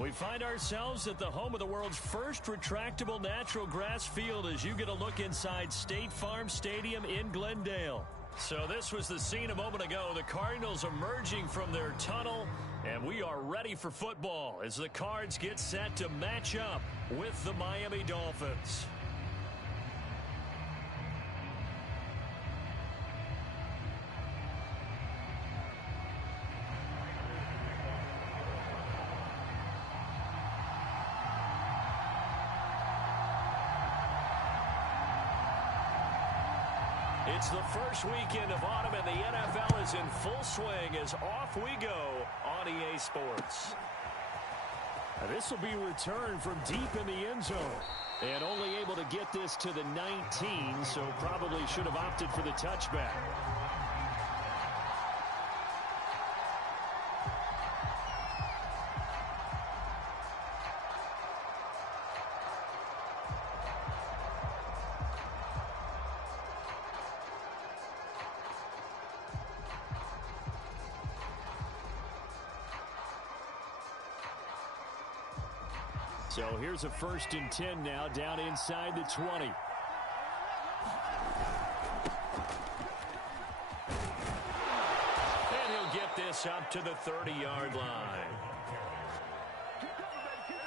We find ourselves at the home of the world's first retractable natural grass field as you get a look inside State Farm Stadium in Glendale. So this was the scene a moment ago. The Cardinals emerging from their tunnel, and we are ready for football as the Cards get set to match up with the Miami Dolphins. It's the first weekend of autumn, and the NFL is in full swing as off we go on EA Sports. This will be returned from deep in the end zone. And only able to get this to the 19, so probably should have opted for the touchback. So here's a 1st and 10 now, down inside the 20. And he'll get this up to the 30-yard line.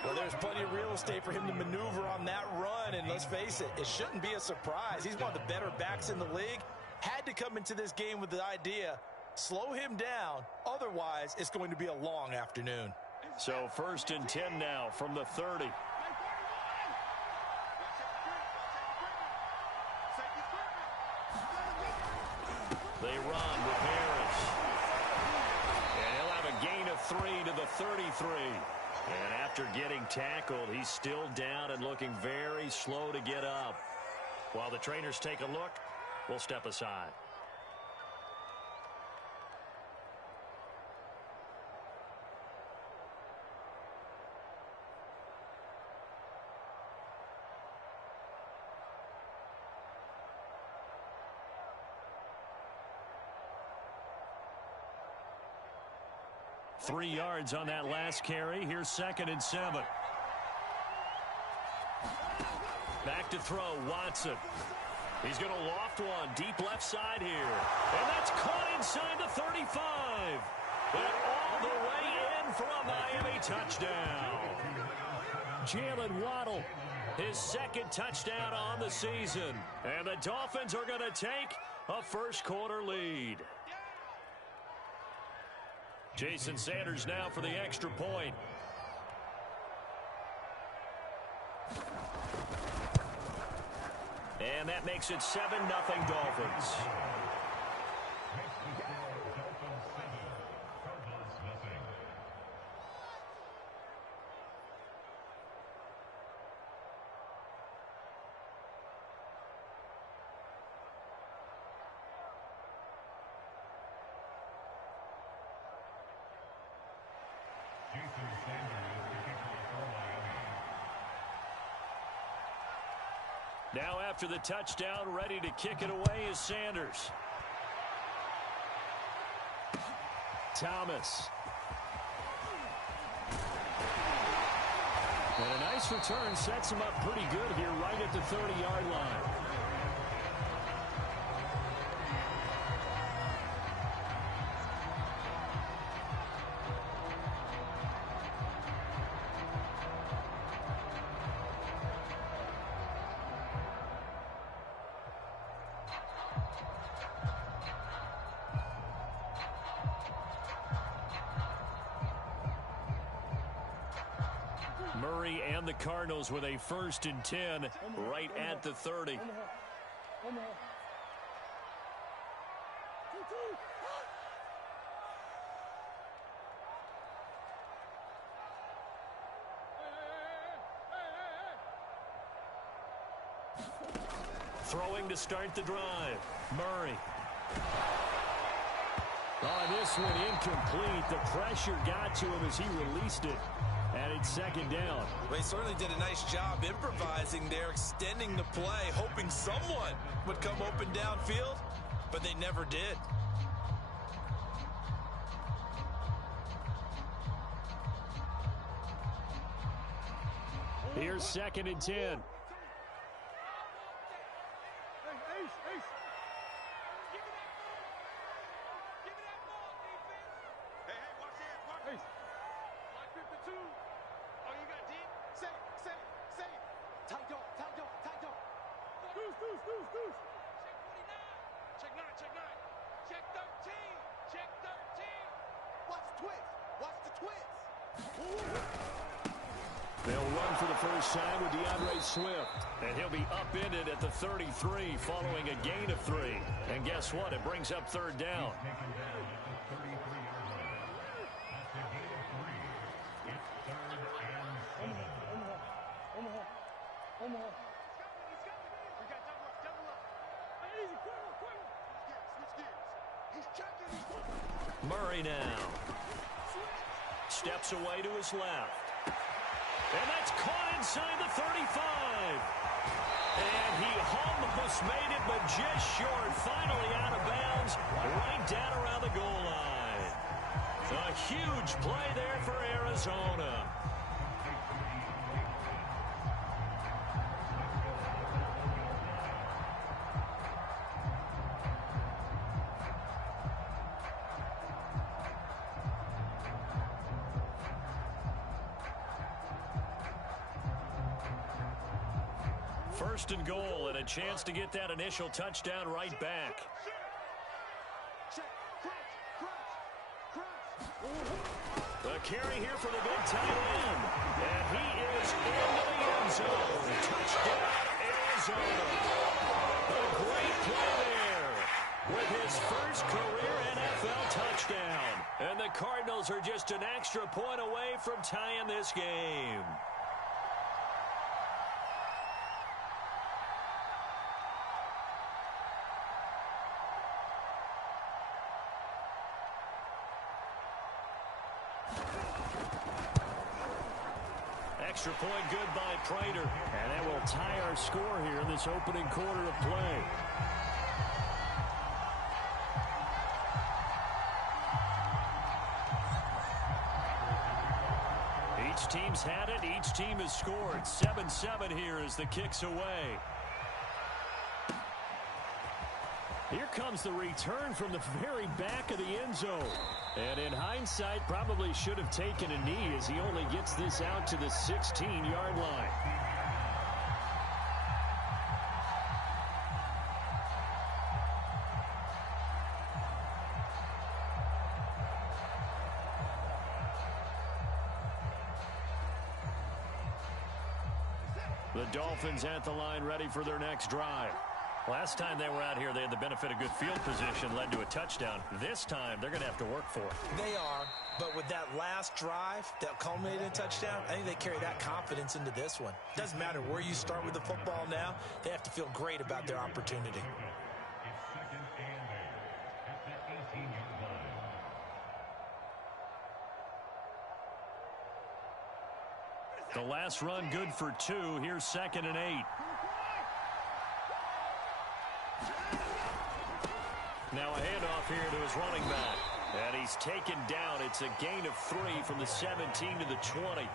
Well, there's plenty of real estate for him to maneuver on that run, and let's face it, it shouldn't be a surprise. He's one of the better backs in the league. Had to come into this game with the idea, slow him down, otherwise it's going to be a long afternoon. So 1st and 10 now from the 30. They run with Harris. And he'll have a gain of 3 to the 33. And after getting tackled, he's still down and looking very slow to get up. While the trainers take a look, we'll step aside. Three yards on that last carry. Here's 2nd and 7. Back to throw, Watson. He's going to loft one deep left side here. And that's caught inside the 35. And all the way in for a Miami touchdown. Jalen Waddle, his 2nd touchdown on the season. And the Dolphins are going to take a first-quarter lead. Jason Sanders now for the extra point. And that makes it 7-0 Dolphins. Now after the touchdown, ready to kick it away is Sanders. Thomas. And a nice return sets him up pretty good here right at the 30-yard line. Murray and the Cardinals with a 1st and 10 right at the 30. Throwing to start the drive. Murray. Oh, this one incomplete. The pressure got to him as he released it. And it's 2nd down. Well, he certainly did a nice job improvising there, extending the play, hoping someone would come open downfield, but they never did. Here's 2nd and 10. They'll run for the first time with DeAndre Swift. And he'll be upended at the 33 following a gain of 3. And guess what? It brings up 3rd down. Murray now. Steps away to his left. And that's caught inside the 35. And he almost made it, but just short. Finally out of bounds, right down around the goal line. A huge play there for Arizona. First and goal, and a chance to get that initial touchdown right back. The carry here for the big tight end. And he is into the end zone. Touchdown, Arizona. A great play there with his first career NFL touchdown. And the Cardinals are just an extra point away from tying this game. Extra point good by Prater. And that will tie our score here in this opening quarter of play. Each team's had it. Each team has scored. 7-7 here as the kick's away. Here comes the return from the very back of the end zone. And in hindsight, probably should have taken a knee as he only gets this out to the 16-yard line. The Dolphins at the line ready for their next drive. Last time they were out here, they had the benefit of good field position, led to a touchdown. This time, they're going to have to work for it. They are, but with that last drive that culminated in a touchdown, I think they carry that confidence into this one. Doesn't matter where you start with the football now, they have to feel great about their opportunity. The last run good for 2. Here's 2nd and 8. Now a handoff here to his running back. And he's taken down. It's a gain of 3 from the 17 to the 20.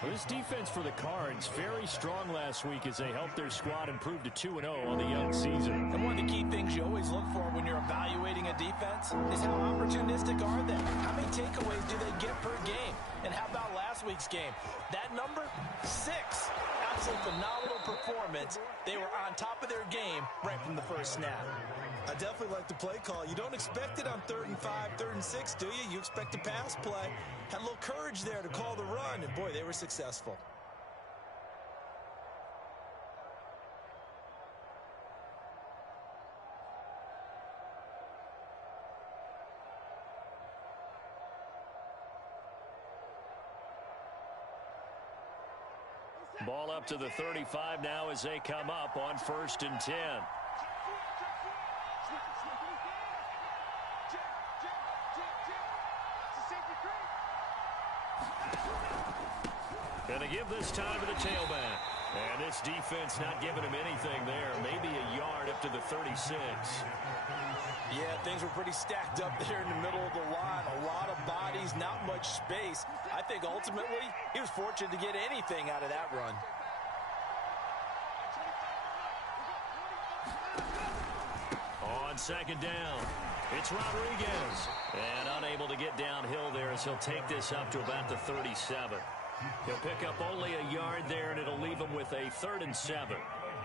Well, this defense for the Cards, very strong last week as they helped their squad improve to 2-0 on the young season. And one of the key things you always look for when you're evaluating a defense is how opportunistic are they? How many takeaways do they get per game? And how about last week's game? That number, 6. Absolute phenomenal performance. They were on top of their game right from the first snap. I definitely like the play call. You don't expect it on 3rd and 5, 3rd and 6, do you? You expect a pass play. Had a little courage there to call the run, and boy, they were successful. Ball up to the 35 now as they come up on 1st and 10. And to give this time to the tailback. And this defense not giving him anything there. Maybe a yard up to the 36. Yeah, things were pretty stacked up there in the middle of the line. A lot of bodies, not much space. I think ultimately he was fortunate to get anything out of that run. On second down, it's Rodriguez. And unable to get downhill there as he'll take this up to about the 37. He'll pick up only a yard there, and it'll leave him with a 3rd and 7.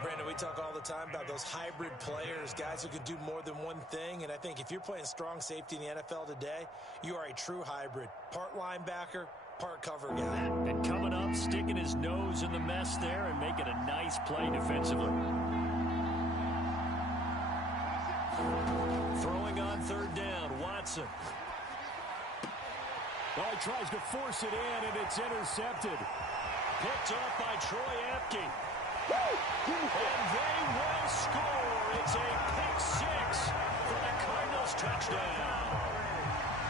Brandon, we talk all the time about those hybrid players, guys who can do more than one thing. And I think if you're playing strong safety in the NFL today, you are a true hybrid. Part linebacker, part cover guy. And coming up, sticking his nose in the mess there and making a nice play defensively. Throwing on 3rd down, Watson. Well, he tries to force it in, and it's intercepted. Picked off by Troy Apke. And they will score. It's a pick 6 for the Cardinals touchdown.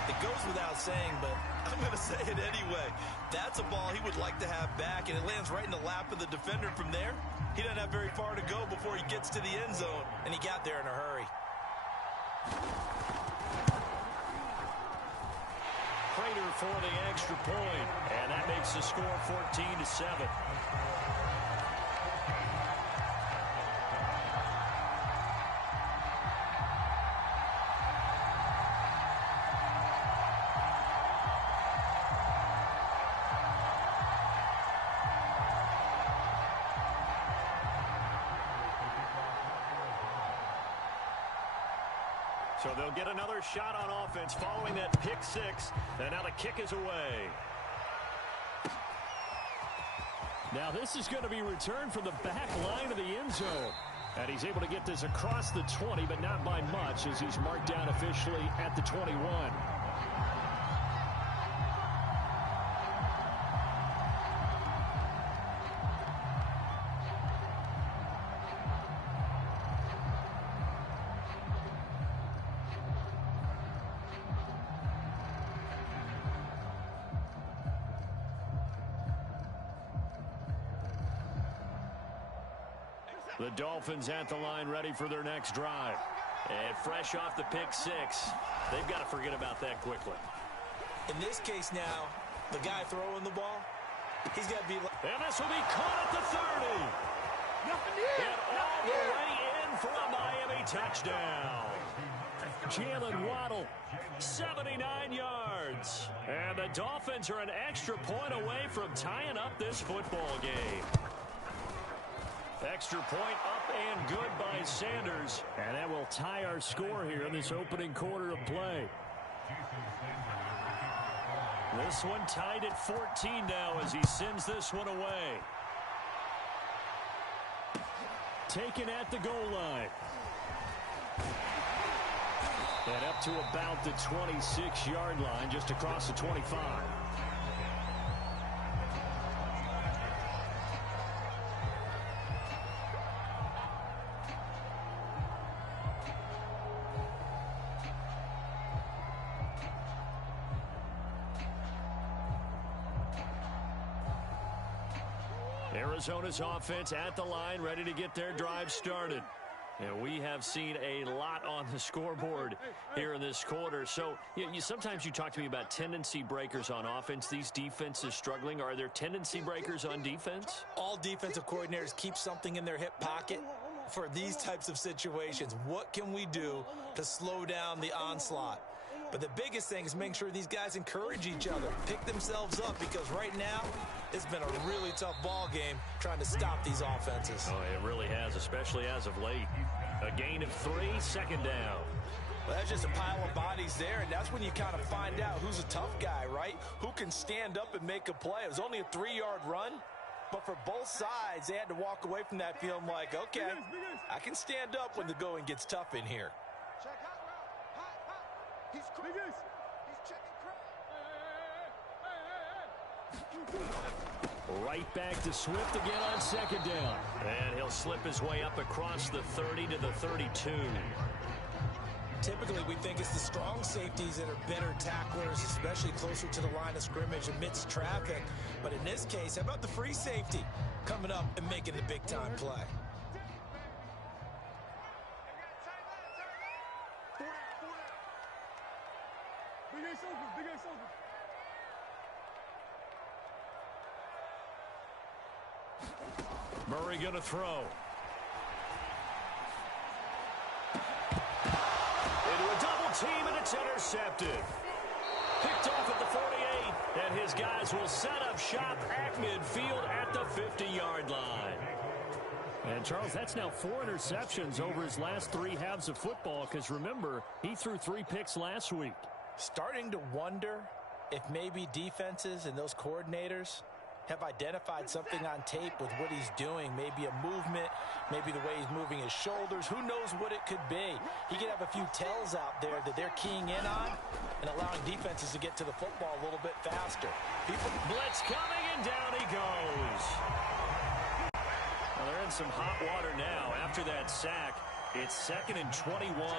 It goes without saying, but I'm going to say it anyway. That's a ball he would like to have back, and it lands right in the lap of the defender from there. He doesn't have very far to go before he gets to the end zone, and he got there in a hurry. Prater for the extra point, and that makes the score 14-7. So they'll get another shot on offense following that pick 6. And now the kick is away. Now this is going to be returned from the back line of the end zone. And he's able to get this across the 20, but not by much as he's marked down officially at the 21. The Dolphins at the line ready for their next drive. And fresh off the pick 6, they've got to forget about that quickly. In this case now, the guy throwing the ball, he's got to be... And this will be caught at the 30. And all the way in for a Miami touchdown. Jalen Waddle, 79 yards. And the Dolphins are an extra point away from tying up this football game. Extra point up and good by Sanders. And that will tie our score here in this opening quarter of play. This one tied at 14 now as he sends this one away. Taken at the goal line. And up to about the 26-yard line, just across the 25. Arizona's offense at the line, ready to get their drive started. And we have seen a lot on the scoreboard here in this quarter. So sometimes you talk to me about tendency breakers on offense. These defenses struggling. Are there tendency breakers on defense? All defensive coordinators keep something in their hip pocket for these types of situations. What can we do to slow down the onslaught? But the biggest thing is making sure these guys encourage each other, pick themselves up, because right now it's been a really tough ball game trying to stop these offenses. Oh, it really has, especially as of late. A gain of 3, second down. Well, that's just a pile of bodies there, and that's when you kind of find out who's a tough guy, right? Who can stand up and make a play. It was only a 3-yard run, but for both sides, they had to walk away from that feeling like, okay, I can stand up when the going gets tough in here. Right back to Swift again on second down. And he'll slip his way up across the 30 to the 32. Typically, we think it's the strong safeties that are better tacklers, especially closer to the line of scrimmage amidst traffic. But in this case, how about the free safety coming up and making the big-time play? Murray going to throw. Into a double team, and it's intercepted. Picked off at the 48, and his guys will set up shop at midfield at the 50-yard line. And, Charles, that's now 4 interceptions over his last 3 halves of football, because, remember, he threw 3 picks last week. Starting to wonder if maybe defenses and those coordinators have identified something on tape with what he's doing. Maybe a movement, maybe the way he's moving his shoulders. Who knows what it could be? He could have a few tells out there that they're keying in on and allowing defenses to get to the football a little bit faster. Blitz coming, and down he goes. Well, they're in some hot water now. After that sack, it's 2nd and 21.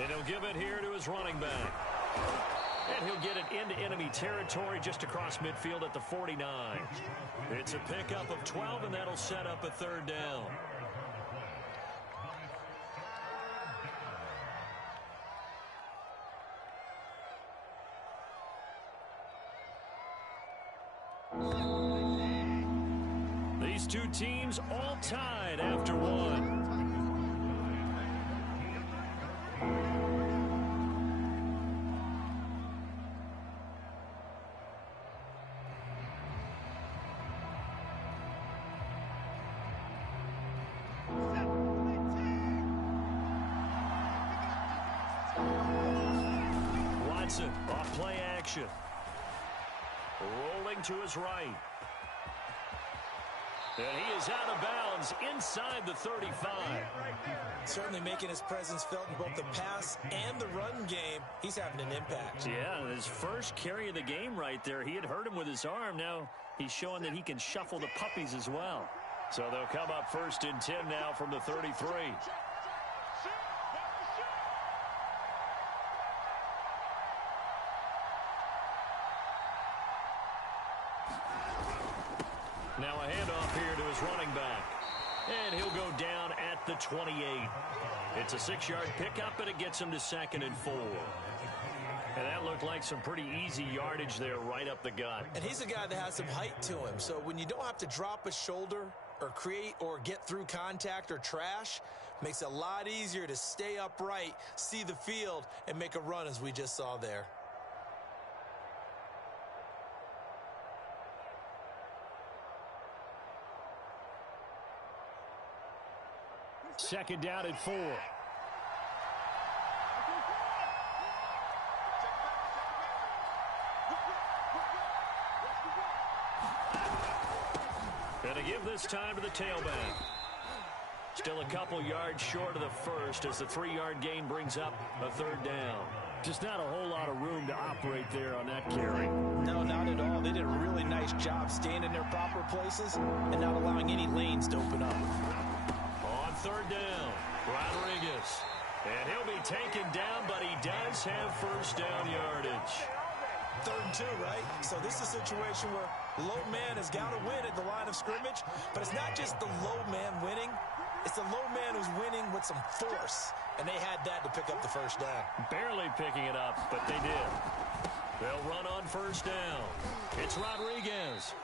And he'll give it here to his running back. And he'll get it into enemy territory just across midfield at the 49. It's a pickup of 12, and that'll set up a 3rd down. These two teams all tied after 1. Off play action. Rolling to his right. And he is out of bounds inside the 35. Certainly making his presence felt in both the pass and the run game. He's having an impact. Yeah, his first carry of the game right there. He had hurt him with his arm. Now he's showing that he can shuffle the puppies as well. So they'll come up 1st and 10 now from the 33. Now a handoff here to his running back. And he'll go down at the 28. It's a 6-yard pickup, and it gets him to 2nd and 4. And that looked like some pretty easy yardage there right up the gut. And he's a guy that has some height to him. So when you don't have to drop a shoulder or create or get through contact or trash, makes it a lot easier to stay upright, see the field, and make a run as we just saw there. Second down and 4. And to give this time to the tailback. Still a couple yards short of the first as the 3-yard gain brings up a 3rd down. Just not a whole lot of room to operate there on that carry. No, not at all. They did a really nice job staying in their proper places and not allowing any lanes to open up. On 3rd down, Rodriguez. And he'll be taken down, but he does have 1st down yardage. 3rd and 2, right? So this is a situation where low man has got to win at the line of scrimmage, but it's not just the low man winning. It's the low man who's winning with some force, and they had that to pick up the 1st down. Barely picking it up, but they did. They'll run on 1st down. It's Rodriguez.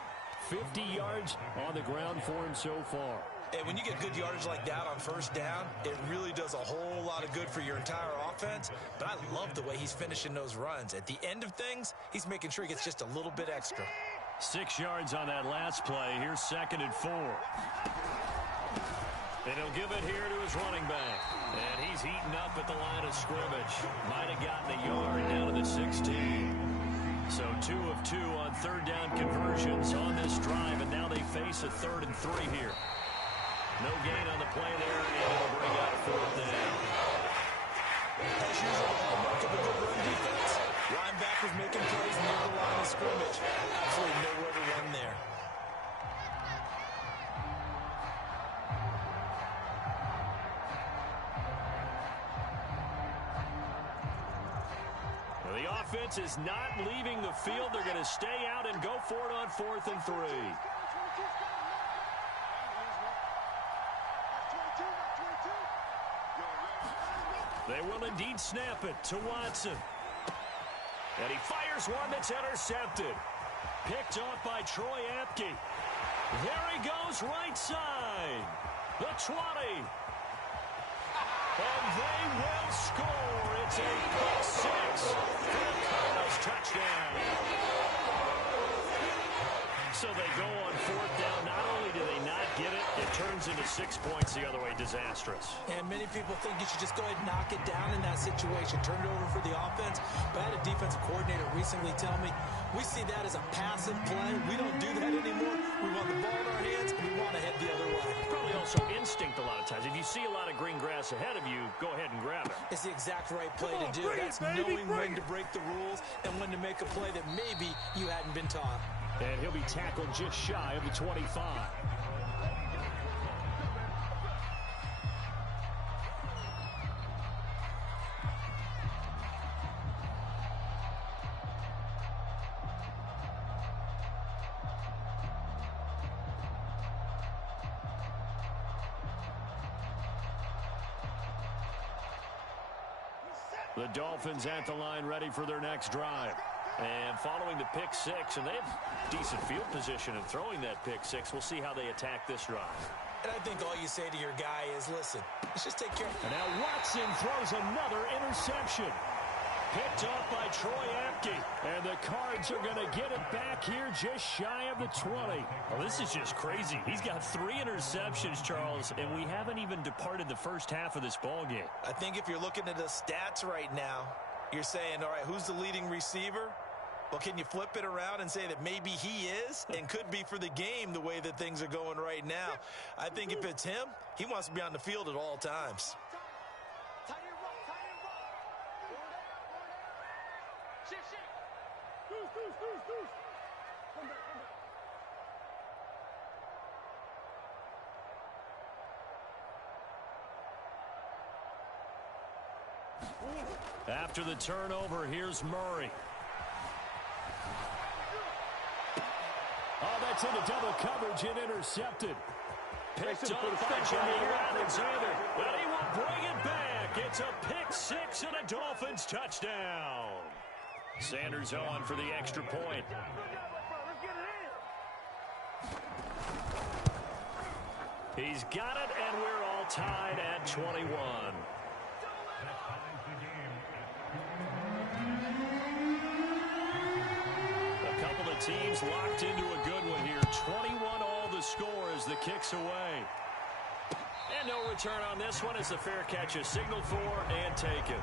50 yards on the ground for him so far. And when you get good yardage like that on 1st down, it really does a whole lot of good for your entire offense. But I love the way he's finishing those runs. At the end of things, he's making sure he gets just a little bit extra. 6 yards on that last play. Here's 2nd and 4. And he'll give it here to his running back. And he's heating up at the line of scrimmage. Might have gotten a yard down to the 16. So 2 of 2 on 3rd down conversions on this drive. And now they face a 3rd and 3 here. No gain on the play there, and it'll bring out a 4th down. As usual, the hallmark of a good run defense. Linebackers making plays near the line of scrimmage. Absolutely nowhere to run there. Well, the offense offense is not leaving the field. They're going to stay out and go for it on 4th and 3. They will indeed snap it to Watson. And he fires one that's intercepted. Picked off by Troy Apke. There he goes, right side. The 20. And they will score. It's a pick six for the Cardinals touchdown. So they go on 4th down. Not only do they not get it, it turns into 6 points the other way. Disastrous. And many people think you should just go ahead and knock it down in that situation. Turn it over for the offense. But I had a defensive coordinator recently tell me, we see that as a passive play. We don't do that anymore. We want the ball in our hands, and we want to head the other way. Probably also instinct a lot of times. If you see a lot of green grass ahead of you, go ahead and grab it. It's the exact right play to do. That's knowing when to break the rules and when to make a play that maybe you hadn't been taught. And he'll be tackled just shy of the 25. The Dolphins at the line, ready for their next drive. And following the pick six, and they have decent field position in throwing that pick six. We'll see how they attack this drive. And I think all you say to your guy is, listen, let's just take care of it. And now Watson throws another interception. Picked off by Troy Apke. And the Cards are going to get it back here just shy of the 20. Well, this is just crazy. He's got 3 interceptions, Charles, and we haven't even departed the first half of this ball game. I think if you're looking at the stats right now, you're saying, all right, who's the leading receiver? Well, can you flip it around and say that maybe he is and could be for the game the way that things are going right now? I think if it's him, he wants to be on the field at all times. After the turnover, here's Murray. Oh, that's into double coverage and intercepted. Picked up by Jair Alexander. Well, he will bring it back. It's a pick six and a Dolphins touchdown. Sanders on for the extra point. He's got it, and we're all tied at 21. A couple of teams locked into a good one here. 21 all the score as the kick's away. And no return on this one as the fair catch is signaled for and taken.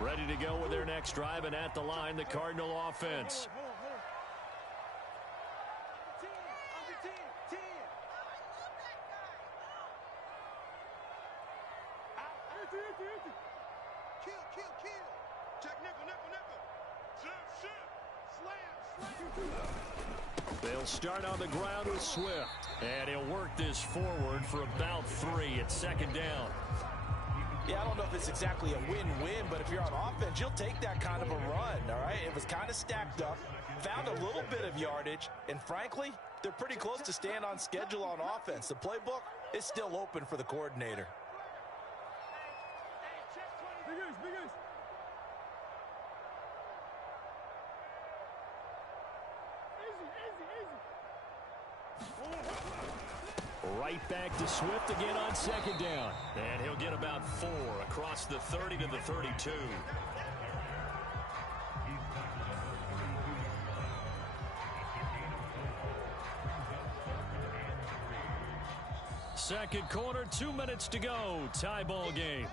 Ready to go with their next drive, and at the line, the Cardinal offense. They'll start on the ground with Swift. And he'll work this forward for about 3. It's second down. Yeah, I don't know if it's exactly a win-win, but if you're on offense, you'll take that kind of a run, all right? It was kind of stacked up, found a little bit of yardage, and frankly, they're pretty close to staying on schedule on offense. The playbook is still open for the coordinator. Right back to Swift again on second down. And he'll get about 4 across the 30 to the 32. Second quarter, 2 minutes to go. Tie ball game.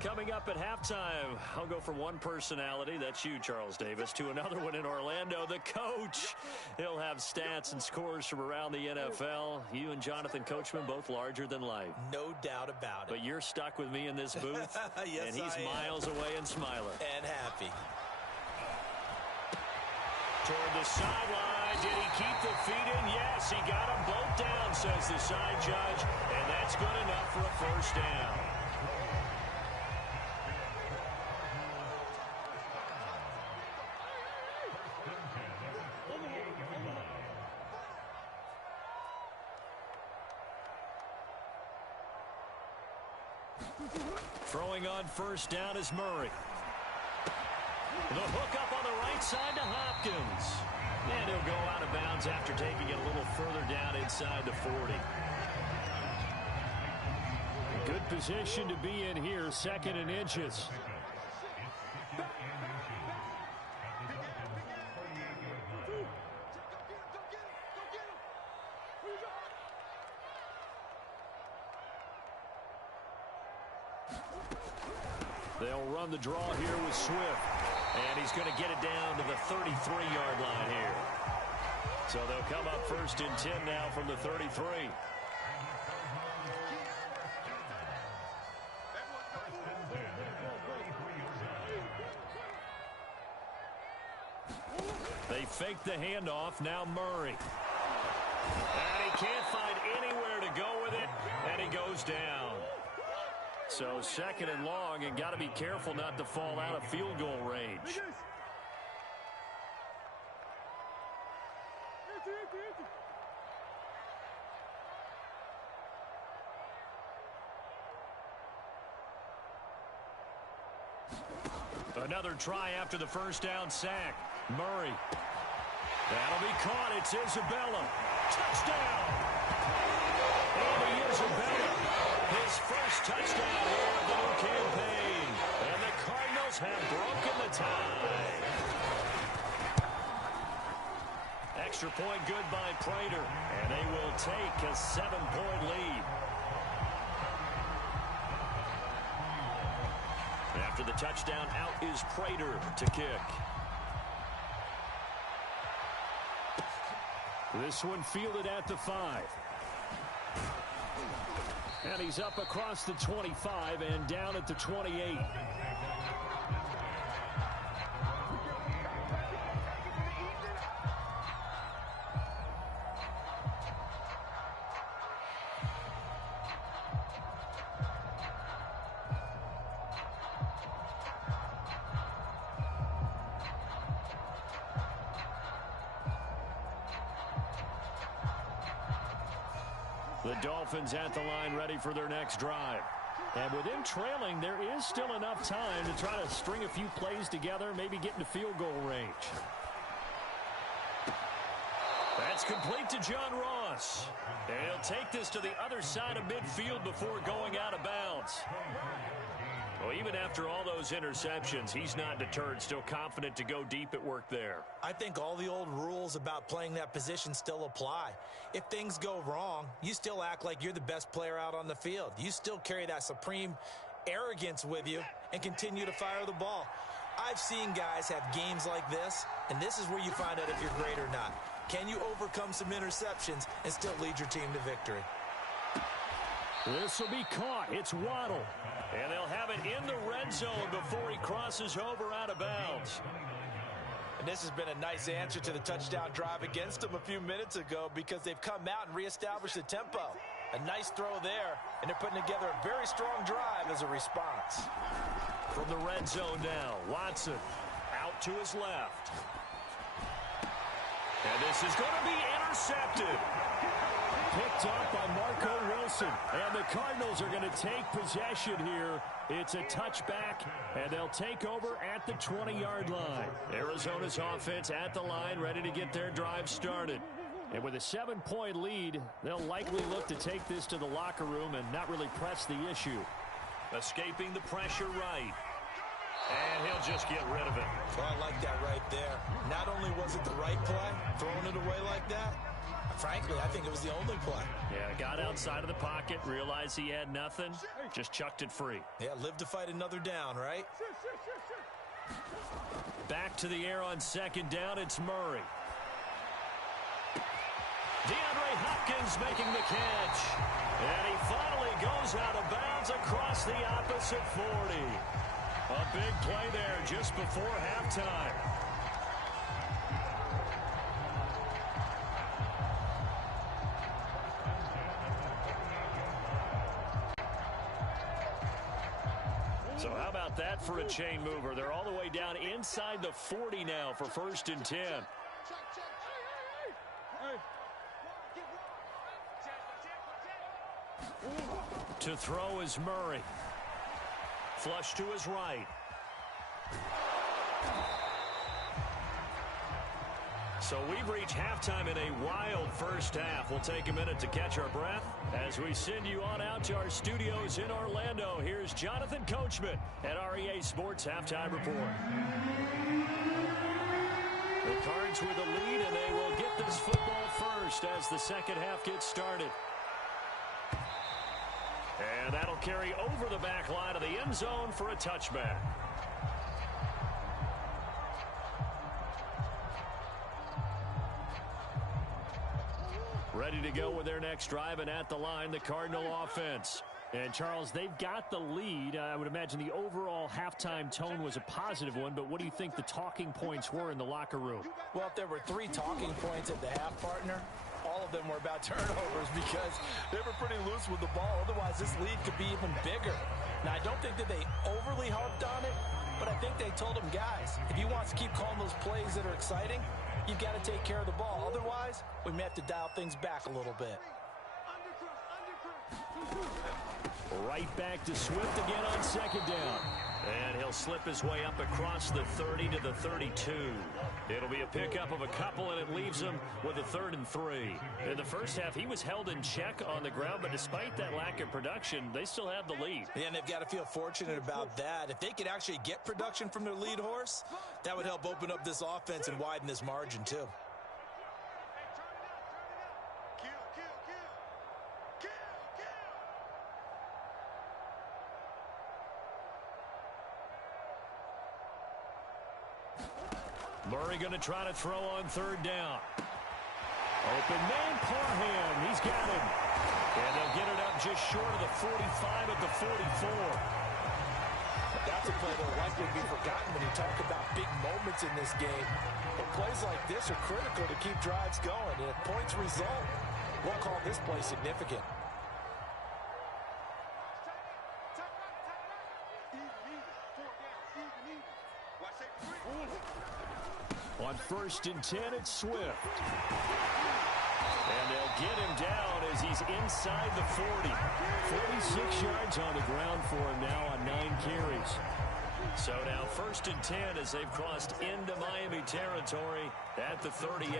Coming up at halftime, I'll go from one personality, that's you, Charles Davis, to another one in Orlando, the coach. He'll have stats and scores from around the NFL. You and Jonathan Coachman, both larger than life. No doubt about it. But you're stuck with me in this booth, yes, and he's miles away and smiling. And happy. Toward the sideline. Did he keep the feet in? Yes, he got them both down, says the side judge. And that's good enough for a first down. Throwing on first down is Murray. The hook up on the right side to Hopkins. And he'll go out of bounds after taking it a little further down inside the 40. Good position to be in here, 2nd and inches. They'll run the draw here with Swift. And he's going to get it down to the 33-yard line here. So they'll come up 1st and 10 now from the 33. They fake the handoff. Now Murray. And he can't find anywhere to go with it. And he goes down. So 2nd and long, and got to be careful not to fall out of field goal range. Another try after the first down sack. Murray. That'll be caught. It's Isabella. Touchdown. Andy Isabella. His first touchdown here of the new campaign. And the Cardinals have broken the tie. Extra point good by Prater. And they will take a 7-point lead. After the touchdown, out is Prater to kick. This one fielded at the 5. And he's up across the 25 and down at the 28. The Dolphins at the line ready for their next drive. And with them trailing, there is still enough time to try to string a few plays together, maybe get into field goal range. That's complete to John Ross. And he'll take this to the other side of midfield before going out of bounds. Well, even after all those interceptions, he's not deterred, still confident to go deep at work there. I think all the old rules about playing that position still apply. If things go wrong, you still act like you're the best player out on the field. You still carry that supreme arrogance with you and continue to fire the ball. I've seen guys have games like this, and this is where you find out if you're great or not. Can you overcome some interceptions and still lead your team to victory? This will be caught. It's Waddle. And they'll have it in the red zone before he crosses over out of bounds. And this has been a nice answer to the touchdown drive against them a few minutes ago because they've come out and reestablished the tempo. A nice throw there, and they're putting together a very strong drive as a response. From the red zone now, Watson out to his left. And this is going to be intercepted. Picked up by Marco Wilson. And the Cardinals are going to take possession here. It's a touchback, and they'll take over at the 20-yard line. Arizona's offense at the line, ready to get their drive started. And with a 7-point lead, they'll likely look to take this to the locker room and not really press the issue. Escaping the pressure right. And he'll just get rid of it. Well, I like that right there. Not only was it the right play, throwing it away like that, frankly, I think it was the only play. Yeah, got outside of the pocket, realized he had nothing, just chucked it free. Yeah, live to fight another down, right? Back to the air on second down, it's Murray. DeAndre Hopkins making the catch. And he finally goes out of bounds across the opposite 40. A big play there just before halftime. So how about that for a chain mover? They're all the way down inside the 40 now for 1st and 10. To throw is Murray. Flush to his right. So we've reached halftime in a wild first half. We'll take a minute to catch our breath as we send you on out to our studios in Orlando. Here's Jonathan Coachman at REA Sports Halftime Report. The Cards with the lead, and they will get this football first as the second half gets started. And that'll carry over the back line of the end zone for a touchback. Ready to go with their next drive, and at the line, the Cardinal offense. And, Charles, they've got the lead. I would imagine the overall halftime tone was a positive one, but what do you think the talking points were in the locker room? Well, if there were 3 talking points at the half, partner, all of them were about turnovers because they were pretty loose with the ball. Otherwise, this lead could be even bigger. Now, I don't think that they overly harped on it, but I think they told them, guys, if you want to keep calling those plays that are exciting, you've got to take care of the ball. Otherwise, we may have to dial things back a little bit. Right back to Swift again on second down. And he'll slip his way up across the 30 to the 32. It'll be a pickup of a couple, and it leaves him with a 3rd and 3. In the first half, he was held in check on the ground, but despite that lack of production, they still have the lead. Yeah, and they've got to feel fortunate about that. If they could actually get production from their lead horse, that would help open up this offense and widen this margin, too. Murray going to try to throw on 3rd down. Open man, Parham. He's got him. And they'll get it up just short of the 45 at the 44. That's a play that will likely be forgotten when you talk about big moments in this game. But plays like this are critical to keep drives going. And if points result, we'll call this play significant. On 1st and 10, it's Swift. And they'll get him down as he's inside the 40. 46 yards on the ground for him now on 9 carries. So now 1st and 10 as they've crossed into Miami territory at the 38.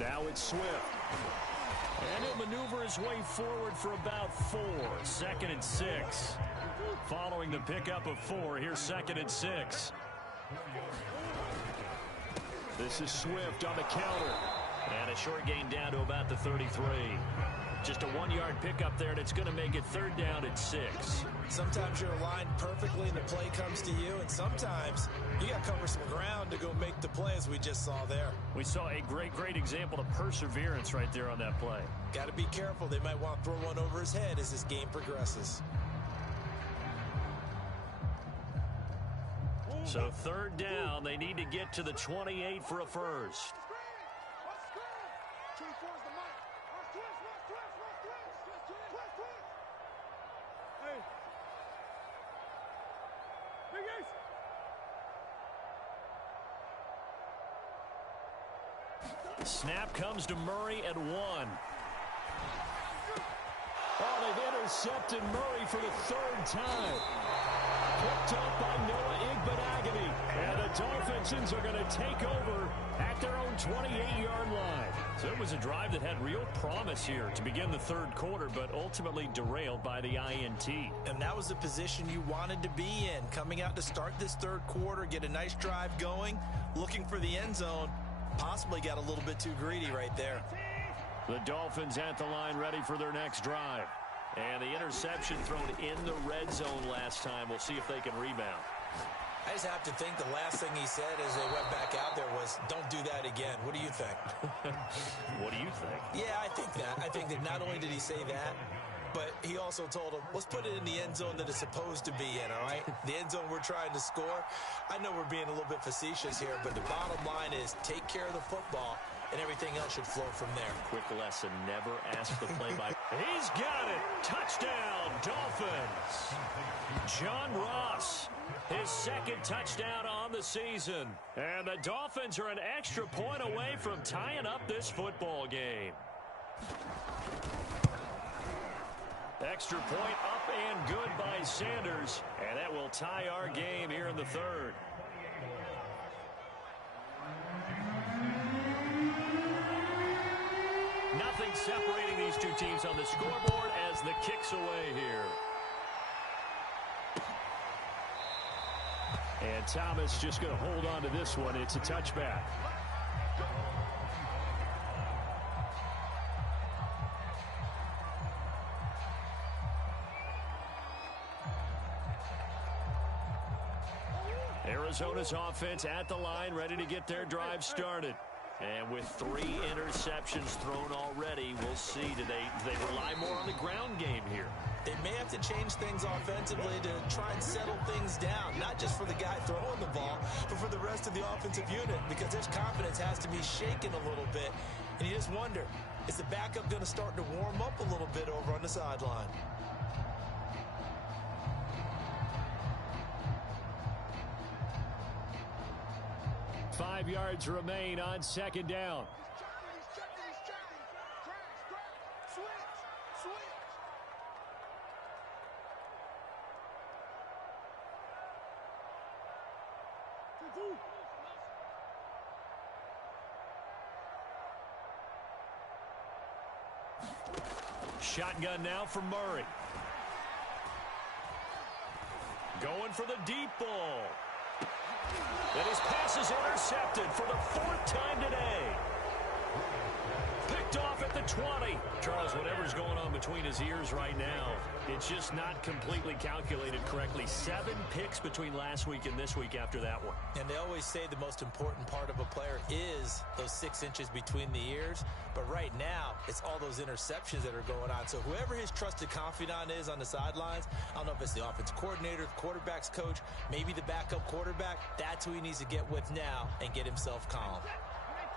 Now it's Swift. And he'll maneuver his way forward for about 4. 2nd and 6. Following the pickup of 4, here's 2nd and 6. This is Swift on the counter. And a short gain down to about the 33. Just a 1-yard pickup there, and it's going to make it 3rd down at 6. Sometimes you're aligned perfectly and the play comes to you, and sometimes you got to cover some ground to go make the play, as we just saw there. We saw a great example of perseverance right there on that play. Got to be careful. They might want to throw one over his head as this game progresses. So 3rd down, they need to get to the 28 for a first. Snap comes to Murray at 1. Oh, they've intercepted Murray for the 3rd time. Picked up by Noah Igbenogany. And the Dolphins are going to take over at their own 28-yard line. So it was a drive that had real promise here to begin the 3rd quarter, but ultimately derailed by the INT. And that was the position you wanted to be in. Coming out to start this 3rd quarter, get a nice drive going, looking for the end zone. Possibly got a little bit too greedy right there. The Dolphins at the line ready for their next drive. And the interception thrown in the red zone last time. We'll see if they can rebound. I just have to think the last thing he said as they went back out there was, don't do that again. What do you think? What do you think? Yeah, I think that. I think that not only did he say that, But he also told him, let's put it in the end zone that it's supposed to be in, all right? The end zone we're trying to score. I know we're being a little bit facetious here, but the bottom line is take care of the football, and everything else should flow from there. Quick lesson, never ask the play-by. He's got it. Touchdown, Dolphins. John Ross, his second touchdown on the season. And the Dolphins are an extra point away from tying up this football game. Extra point up and good by Sanders. And that will tie our game here in the third. Nothing separating these two teams on the scoreboard as the kick's away here. And Thomas just going to hold on to this one. It's a touchback. Arizona's offense at the line, ready to get their drive started. And with 3 interceptions thrown already, we'll see. Do they rely more on the ground game here? They may have to change things offensively to try and settle things down, not just for the guy throwing the ball, but for the rest of the offensive unit, because their confidence has to be shaken a little bit. And you just wonder, is the backup going to start to warm up a little bit over on the sideline? Five yards remain on second down. Shotgun now for Murray. Going for the deep ball. And his pass is intercepted for the 4th time today. Picked off at the 20. Charles, whatever's going on between his ears right now, it's just not completely calculated correctly. 7 picks between last week and this week after that one. And they always say the most important part of a player is those 6 inches between the ears. But right now, it's all those interceptions that are going on. So whoever his trusted confidant is on the sidelines, I don't know if it's the offense coordinator, the quarterback's coach, maybe the backup quarterback, that's who he needs to get with now and get himself calm.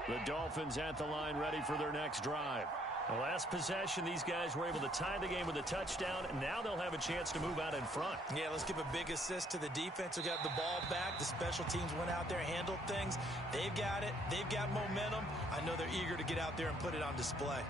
The Dolphins at the line, ready for their next drive. The last possession, these guys were able to tie the game with a touchdown. Now they'll have a chance to move out in front. Yeah, let's give a big assist to the defense who got the ball back. The special teams went out there, handled things. They've got it. They've got momentum. I know they're eager to get out there and put it on display.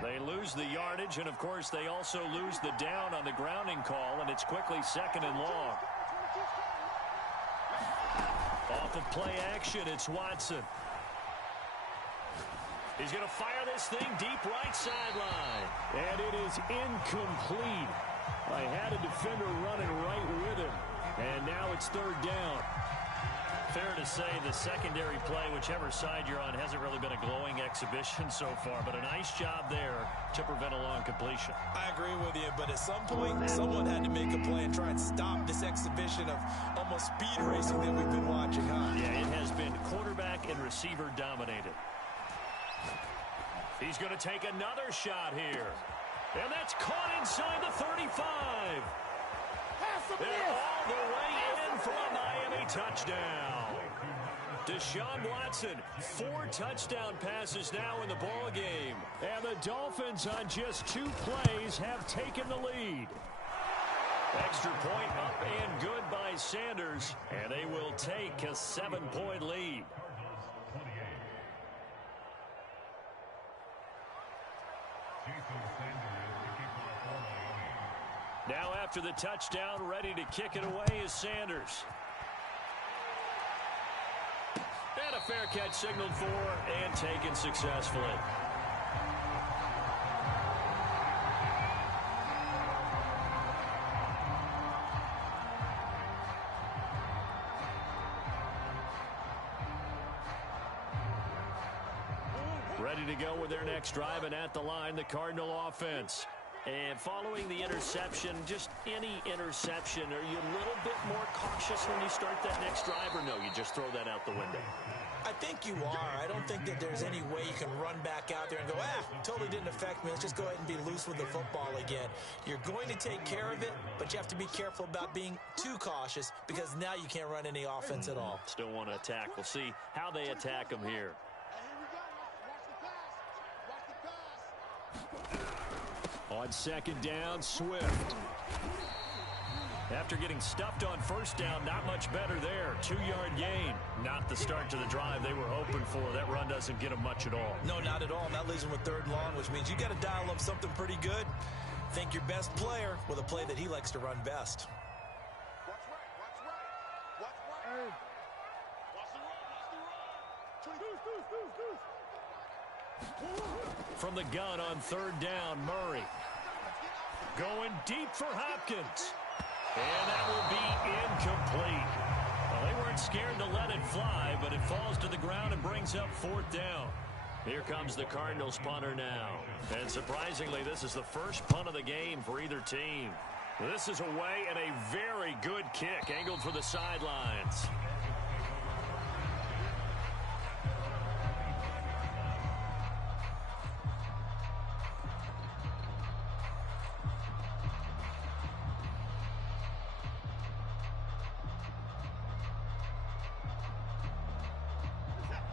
They lose the yardage, and, of course, they also lose the down on the grounding call, and it's quickly 2nd and long. Off of play action, it's Watson. He's going to fire this thing deep right sideline. And it is incomplete. I had a defender running right with him. And now it's 3rd down. Fair to say the secondary play, whichever side you're on, hasn't really been a glowing exhibition so far, but a nice job there to prevent a long completion. I agree with you, but at some point, someone had to make a play and try and stop this exhibition of almost speed racing that we've been watching, huh? Yeah, it has been quarterback and receiver dominated. He's going to take another shot here. And that's caught inside the 35. And all the way in for a Miami touchdown. Deshaun Watson, 4 touchdown passes now in the ball game. And the Dolphins on just 2 plays have taken the lead. Extra point up and good by Sanders. And they will take a 7-point lead. Now after the touchdown, ready to kick it away is Sanders. And a fair catch signaled for and taken successfully. Ready to go with their next drive, and at the line, the Cardinal offense. And following the interception, just any interception, are you a little bit more cautious when you start that next drive, or no, you just throw that out the window? I think you are. I don't think that there's any way you can run back out there and go, totally didn't affect me. Let's just go ahead and be loose with the football again. You're going to take care of it, but you have to be careful about being too cautious because now you can't run any offense at all. Still want to attack. We'll see how they attack them here. On second down, Swift. After getting stuffed on first down, not much better there. 2-yard gain. Not the start to the drive they were hoping for. That run doesn't get them much at all. No, not at all. And that leaves them with third and long, which means you got to dial up something pretty good. Think your best player with a play that he likes to run best. From the gun on third down, Murray. Going deep for Hopkins. And that will be incomplete. Well, they weren't scared to let it fly, but it falls to the ground and brings up fourth down. Here comes the Cardinals punter now. And surprisingly, this is the first punt of the game for either team. This is away and a very good kick angled for the sidelines.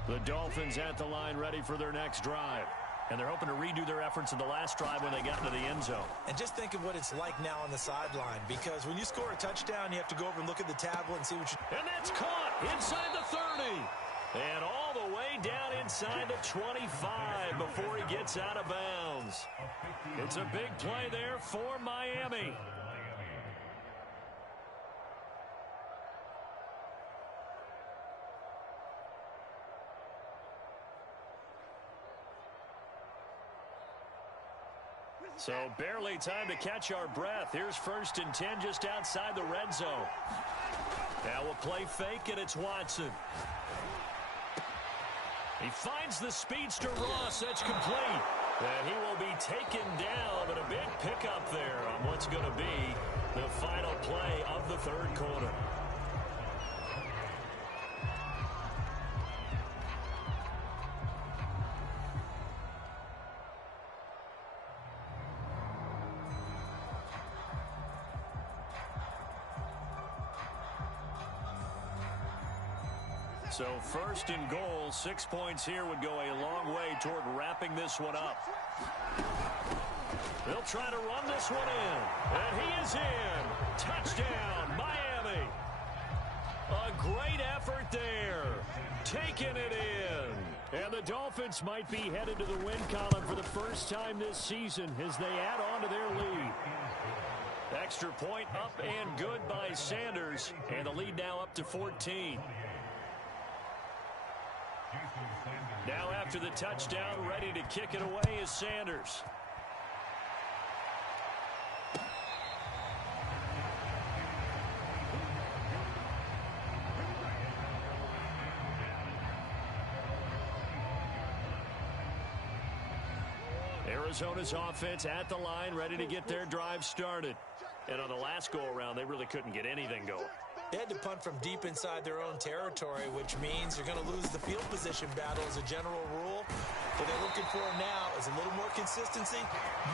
The Dolphins at the line ready for their next drive. And they're hoping to redo their efforts in the last drive when they got into the end zone. And just think of what it's like now on the sideline, because when you score a touchdown, you have to go over and look at the tablet and see what you... And that's caught inside the 30. And all the way down inside the 25 before he gets out of bounds. It's a big play there for Miami. So barely time to catch our breath. Here's 1st and 10 just outside the red zone. Now we'll play fake, and it's Watson. He finds the speedster Ross. That's complete. And he will be taken down, but a big pickup there on what's going to be the final play of the third quarter. So 1st and goal, 6 points here would go a long way toward wrapping this one up. They'll try to run this one in. And he is in. Touchdown, Miami. A great effort there. Taking it in. And the Dolphins might be headed to the win column for the first time this season as they add on to their lead. Extra point up and good by Sanders. And the lead now up to 14. Now after the touchdown, ready to kick it away is Sanders. Arizona's offense at the line, ready to get their drive started. And on the last go-around, they really couldn't get anything going. They had to punt from deep inside their own territory, which means you're going to lose the field position battle as a general rule. What they're looking for now is a little more consistency,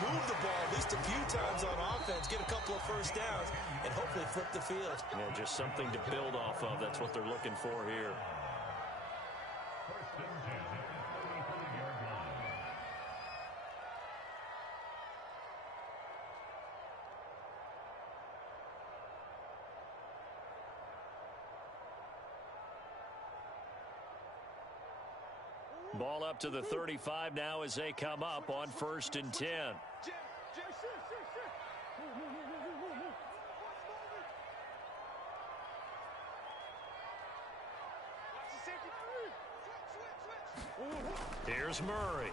move the ball at least a few times on offense, get a couple of first downs, and hopefully flip the field. Yeah, just something to build off of. That's what they're looking for here. Ball up to the 35 now as they come up on 1st and 10. Here's Murray.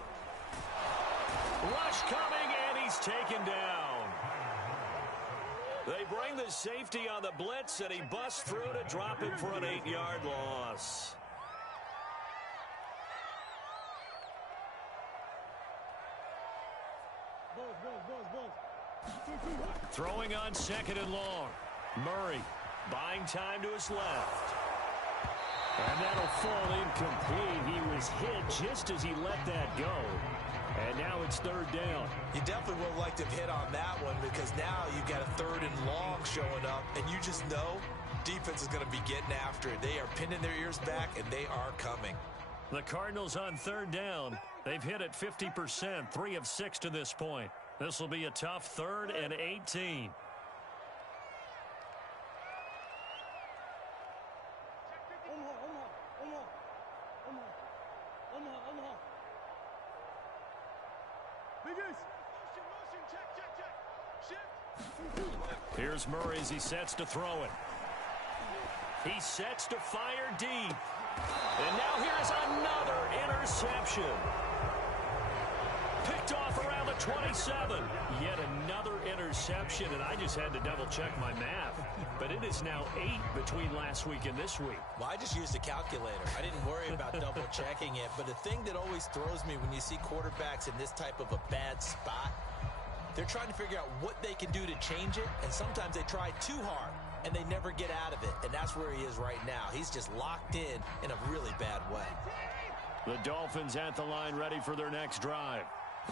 Rush coming, and he's taken down. They bring the safety on the blitz, and he busts through to drop him for an 8-yard loss. Throwing on second and long. Murray buying time to his left. And that'll fall incomplete. He was hit just as he let that go. And now it's third down. You definitely would have liked to have hit on that one because now you've got a third and long showing up, and you just know defense is going to be getting after it. They are pinning their ears back, and they are coming. The Cardinals on third down. They've hit it 50%, 3 of 6 to this point. This will be a tough 3rd and 18. Here's Murray as he sets to throw it. He sets to fire deep. And now here's another interception. Picked off around the 27. Yet another interception, and I just had to double-check my math. But it is now 8 between last week and this week. Well, I just used a calculator. I didn't worry about double-checking it. But the thing that always throws me when you see quarterbacks in this type of a bad spot, they're trying to figure out what they can do to change it, and sometimes they try too hard, and they never get out of it, and that's where he is right now. He's just locked in a really bad way. The Dolphins at the line ready for their next drive.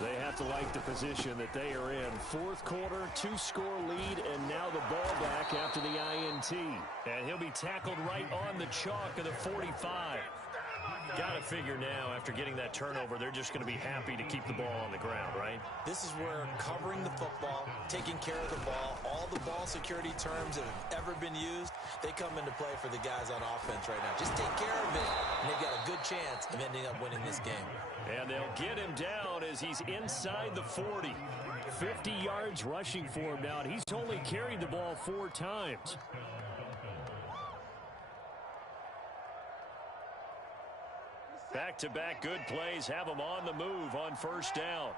They have to like the position that they are in. Fourth quarter, 2-score lead, and now the ball back after the INT. And he'll be tackled right on the chalk of the 45. Got to figure now, after getting that turnover, they're just going to be happy to keep the ball on the ground, right? This is where covering the football, taking care of the ball, all the ball security terms that have ever been used, they come into play for the guys on offense right now. Just take care of it, and they've got a good chance of ending up winning this game. And they'll get him down as he's inside the 40. 50 yards rushing for him now, and he's only carried the ball 4 times. Back-to-back good plays have him on the move on first down.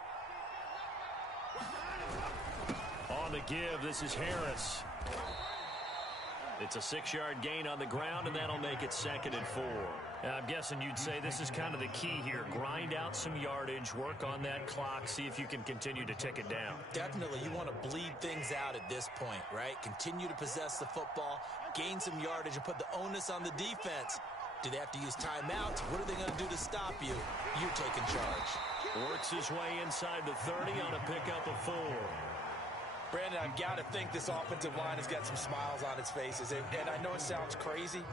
On the give, this is Harris. It's a 6-yard gain on the ground, and that'll make it 2nd and 4. And I'm guessing you'd say this is kind of the key here. Grind out some yardage, work on that clock, see if you can continue to tick it down. Definitely, you want to bleed things out at this point, right? Continue to possess the football, gain some yardage, and put the onus on the defense. Do they have to use timeouts? What are they going to do to stop you? You're taking charge. Works his way inside the 30 on a pickup of 4. Brandon, I've got to think this offensive line has got some smiles on its faces. And I know it sounds crazy,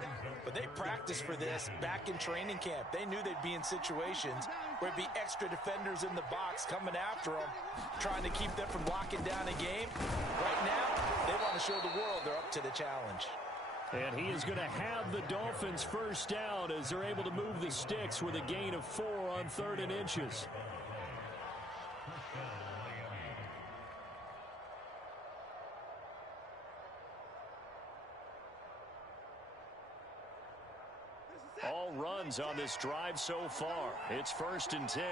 but they practiced for this back in training camp. They knew they'd be in situations where it'd be extra defenders in the box coming after them, trying to keep them from locking down a game. Right now, they want to show the world they're up to the challenge. And he is going to have the Dolphins first down as they're able to move the sticks with a gain of 4 on 3rd and inches. All runs on this drive so far. It's 1st and 10.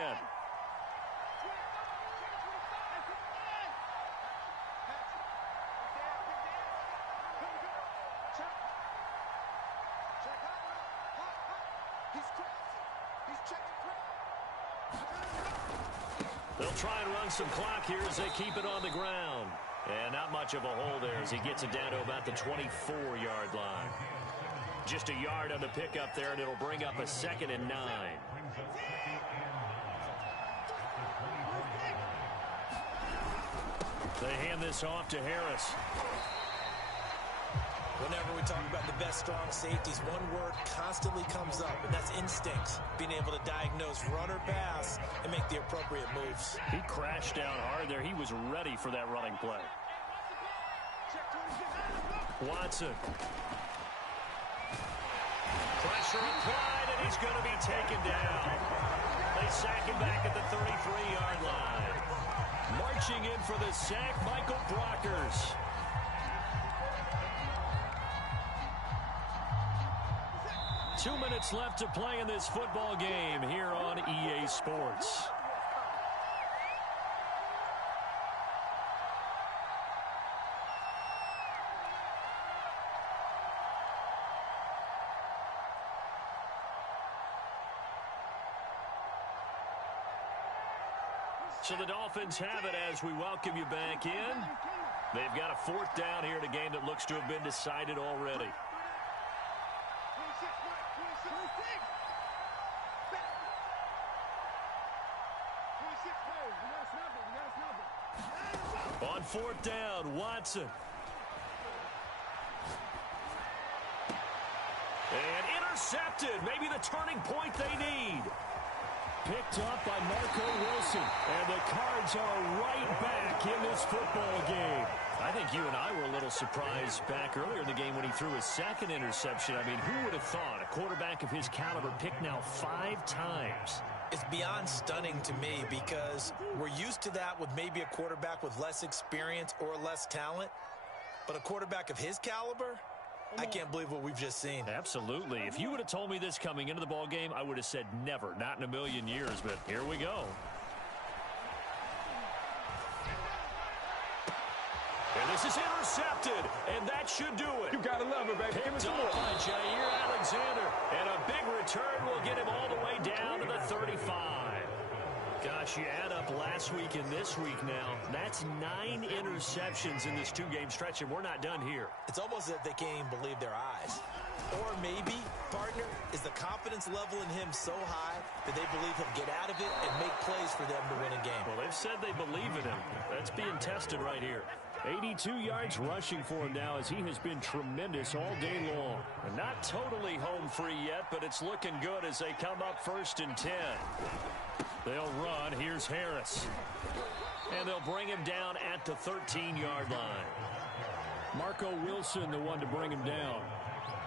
They'll try and run some clock here as they keep it on the ground. And not much of a hole there as he gets it down to about the 24-yard line. Just a yard on the pickup there, and it'll bring up a 2nd and 9. They hand this off to Harris. Whenever we talk about the best strong safeties, one word constantly comes up, and that's instincts. Being able to diagnose run or pass and make the appropriate moves. He crashed down hard there. He was ready for that running play. Watson. Pressure applied, and he's going to be taken down. They sack him back at the 33-yard line. Marching in for the sack, Michael Brockers. Two minutes left to play in this football game here on EA Sports. So the Dolphins have it as we welcome you back in. They've got a fourth down here in a game that looks to have been decided already. On fourth down, Watson. And intercepted. Maybe the turning point they need. Picked up by Marco Wilson. And the Cards are right back in this football game. I think you and I were a little surprised back earlier in the game when he threw his second interception. I mean, who would have thought a quarterback of his caliber picked now 5 times? It's beyond stunning to me because we're used to that with maybe a quarterback with less experience or less talent. But a quarterback of his caliber, I can't believe what we've just seen. Absolutely. If you would have told me this coming into the ball game, I would have said never, not in a million years. But here we go. And this is intercepted, and that should do it. You gotta love it, baby. Picked up by Jair Alexander, and a big return will get him all the way down to the 35. Gosh, you add up last week and this week now. That's 9 interceptions in this 2-game stretch, and we're not done here. It's almost as if they can't even believe their eyes. Or maybe, partner, is the confidence level in him so high that they believe he'll get out of it and make plays for them to win a game. Well, they've said they believe in him. That's being tested right here. 82 yards rushing for him now as he has been tremendous all day long. And not totally home free yet, but it's looking good as they come up 1st and 10. They'll run. Here's Harris. And they'll bring him down at the 13-yard line. Marco Wilson, the one to bring him down.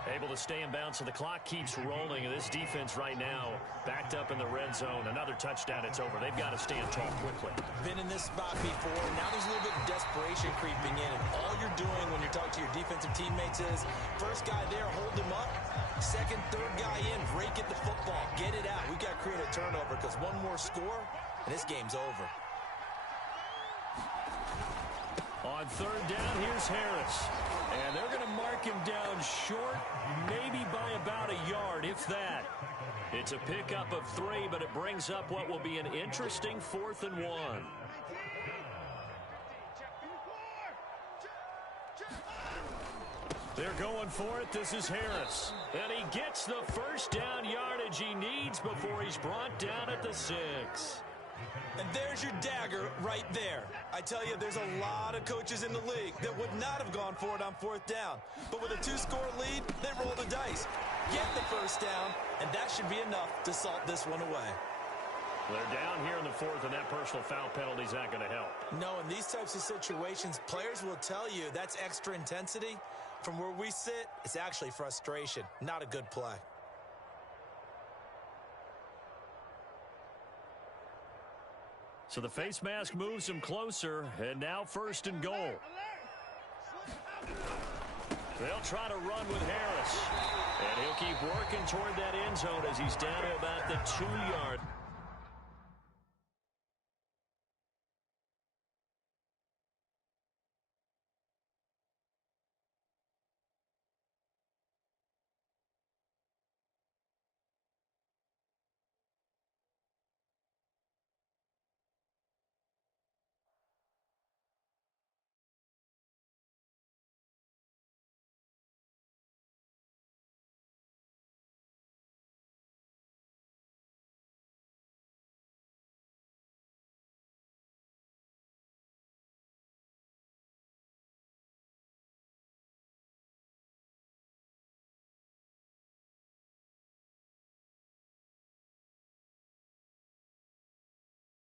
Able to stay in bounds, so the clock keeps rolling. And this defense right now backed up in the red zone. Another touchdown, it's over. They've got to stand tall quickly. Been in this spot before. Now there's a little bit of desperation creeping in. And all you're doing when you're talking to your defensive teammates is, first guy there, hold him up. Second, third guy in, break at the football. Get it out. We've got to create a turnover because one more score, and this game's over. On third down, here's Harris. And they're going to mark him down short, maybe by about a yard, if that. It's a pickup of 3, but it brings up what will be an interesting 4th and 1. They're going for it. This is Harris. And he gets the first down yardage he needs before he's brought down at the 6. And there's your dagger right there. I tell you, there's a lot of coaches in the league that would not have gone for it on 4th down. But with a 2-score lead, they roll the dice. Get the first down, and that should be enough to salt this one away. They're down here in the 4th, and that personal foul penalty's not going to help. No, in these types of situations, players will tell you that's extra intensity. From where we sit, it's actually frustration, not a good play. So the face mask moves him closer, and now 1st and goal. They'll try to run with Harris. And he'll keep working toward that end zone as he's down to about the 2-yard.